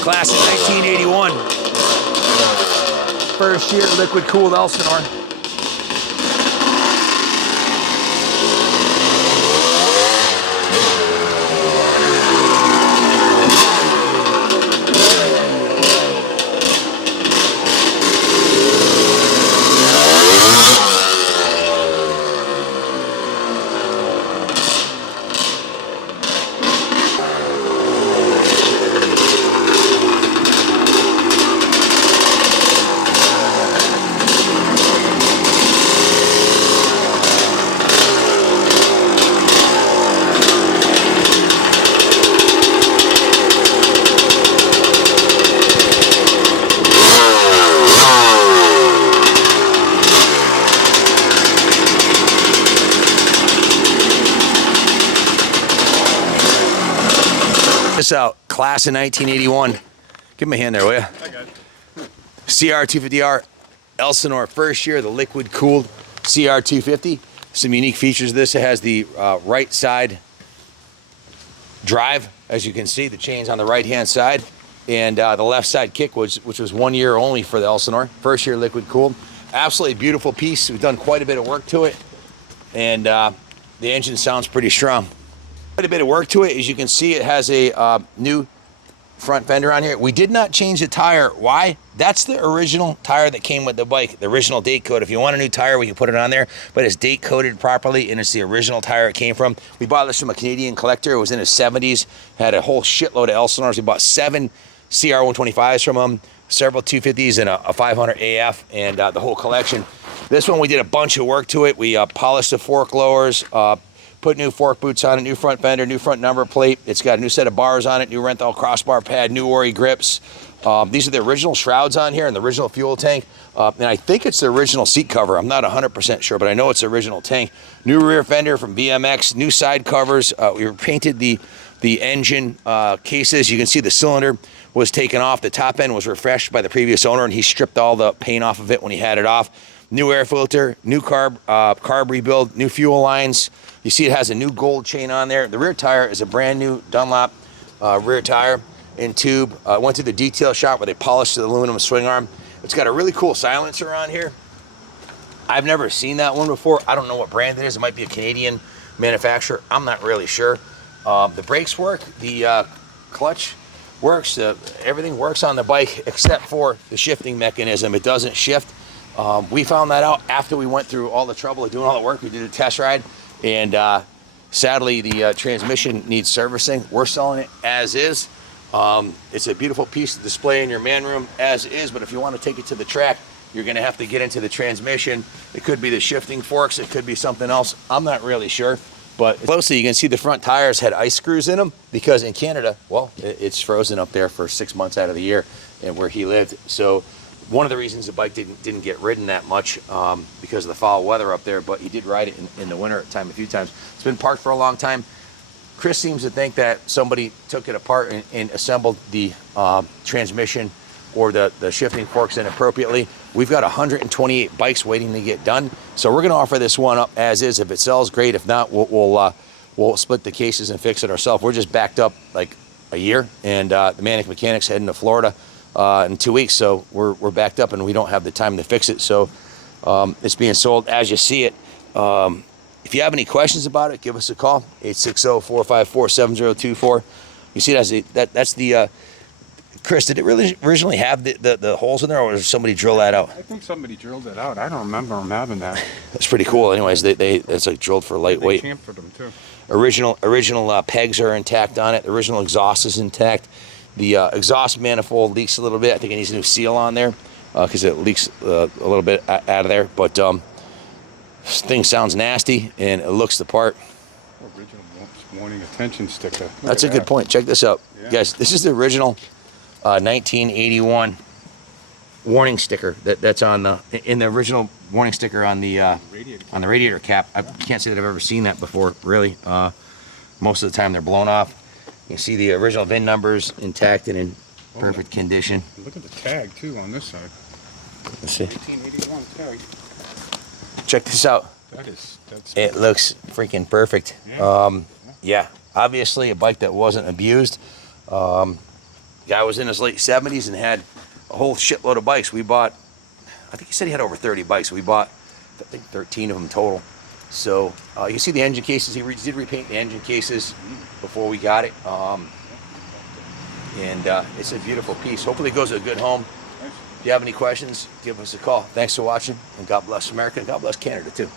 Class of 1981. First year liquid cooled Elsinore. This out, class of 1981. Give me a hand there, will you? I got it. CR250R, Elsinore, first year, the liquid cooled CR250. Some unique features of this. It has the right side drive, as you can see, the chains on the right hand side, and the left side kick, which was 1 year only for the Elsinore. First year liquid cooled. Absolutely beautiful piece. We've done quite a bit of work to it, and the engine sounds pretty strong. Quite a bit of work to it. As you can see, it has a new front fender on here. We did not change the tire. Why? That's the original tire that came with the bike, the original date code. If you want a new tire, we can put it on there, but it's date coded properly, and it's the original tire it came from. We bought this from a Canadian collector. It was in his 70s, had a whole shitload of Elsinores. We bought 7 CR125s from him, several 250s, and a 500 AF, and the whole collection. This one, we did a bunch of work to it. We polished the fork lowers, put new fork boots on it, new front fender, new front number plate. It's got a new set of bars on it, new Renthal crossbar pad, new Ori grips. These are the original shrouds on here and the original fuel tank. And I think it's the original seat cover. I'm not 100% sure, but I know it's the original tank. New rear fender from BMX, new side covers. We repainted the engine cases. You can see the cylinder was taken off. The top end was refreshed by the previous owner, and he stripped all the paint off of it when he had it off. New air filter, new carb rebuild, new fuel lines. You see it has a new gold chain on there. The rear tire is a brand new Dunlop rear tire and tube. I went to the detail shop where they polished the aluminum swing arm. It's got a really cool silencer on here. I've never seen that one before. I don't know what brand it is. It might be a Canadian manufacturer. I'm not really sure. The brakes work, the clutch works, everything works on the bike except for the shifting mechanism. It doesn't shift. We found that out after we went through all the trouble of doing all the work. We did a test ride, and sadly the transmission needs servicing. We're selling it as is. It's a beautiful piece to display in your man room as is, but if you want to take it to the track, you're going to have to get into the transmission. It could be the shifting forks, it could be something else. I'm not really sure, but closely you can see the front tires had ice screws in them because in Canada, well, it's frozen up there for 6 months out of the year, and where he lived. So one of the reasons the bike didn't get ridden that much because of the foul weather up there, but he did ride it in the winter time a few times. It's been parked for a long time. Chris seems to think that somebody took it apart and assembled the transmission or the shifting forks inappropriately. We've got 128 bikes waiting to get done, so we're going to offer this one up as is. If it sells, great. If not, we'll split the cases and fix it ourselves. We're just backed up like a year, and the Manic Mechanic's heading to Florida in 2 weeks, so we're backed up and we don't have the time to fix it. So it's being sold as you see it. If you have any questions about it, give us a call, 860-454-7024. You see that's the Chris, did it really originally have the holes in there, or did somebody drill that out? I think somebody drilled it out. I don't remember them having that. That's pretty cool. Anyways, it's like drilled for lightweight. They chamfered them too. Original pegs are intact on it. The original exhaust is intact. The exhaust manifold leaks a little bit. I think it needs a new seal on there because it leaks a little bit out of there. But this thing sounds nasty and it looks the part. Original warning attention sticker. That's a good point. Check this out. Yeah. Guys, this is the original 1981 warning sticker that's on in the original warning sticker on the radiator cap. I can't say that I've ever seen that before, really. Most of the time they're blown off. You can see the original VIN numbers intact and in perfect condition. Look at the tag too on this side. Let's see. 1981 tag. Check this out. It looks freaking perfect. Yeah. Yeah, obviously a bike that wasn't abused. Guy was in his late 70s and had a whole shitload of bikes. We bought, I think he said he had over 30 bikes. We bought, I think, 13 of them total. So you see the engine cases. He did repaint the engine cases before we got it. And it's a beautiful piece. Hopefully it goes to a good home. If you have any questions, give us a call. Thanks for watching, and God bless America, and God bless Canada too.